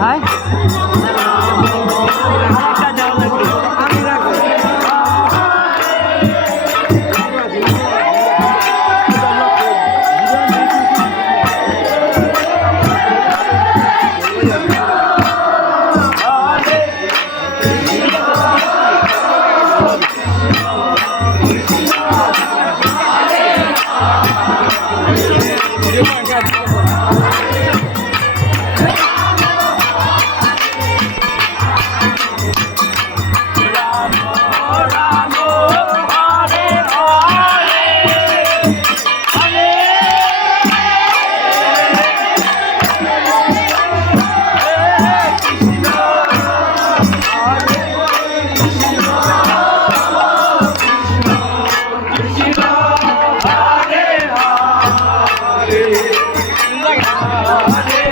诶啊，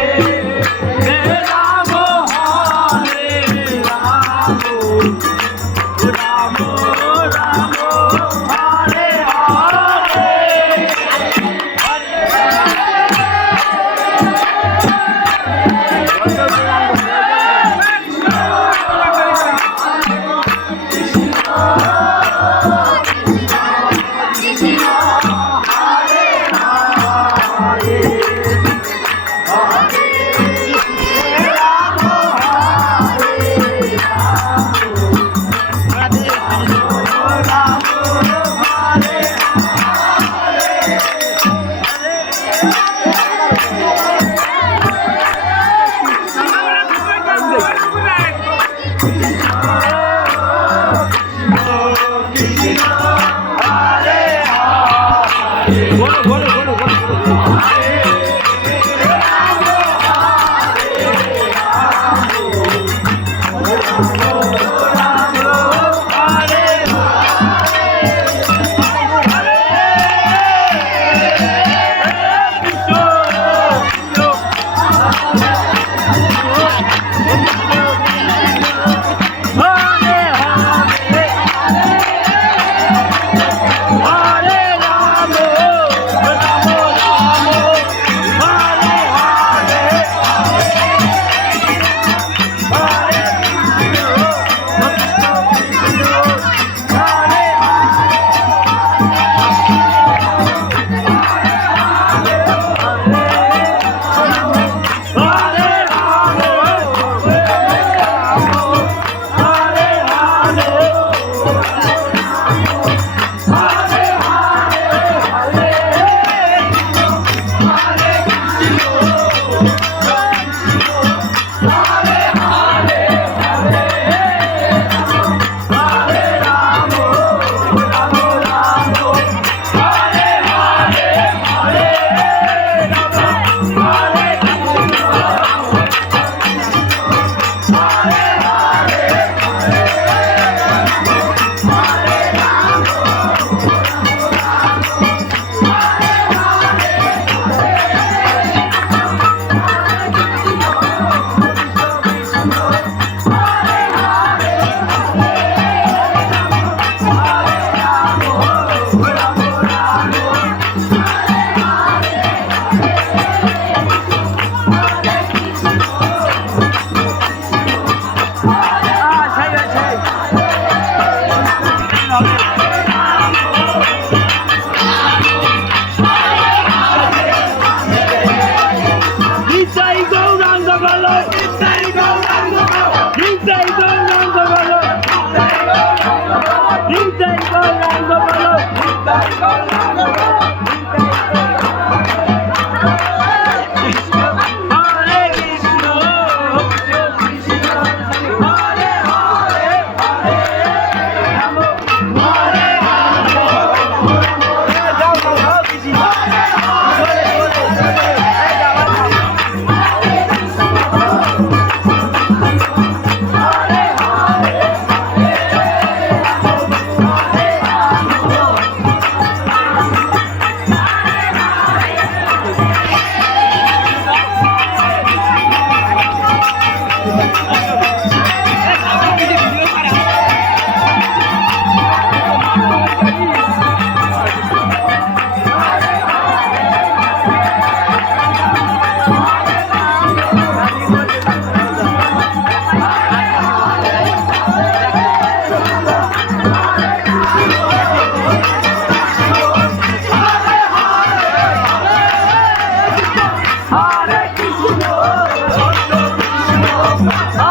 Ha ha!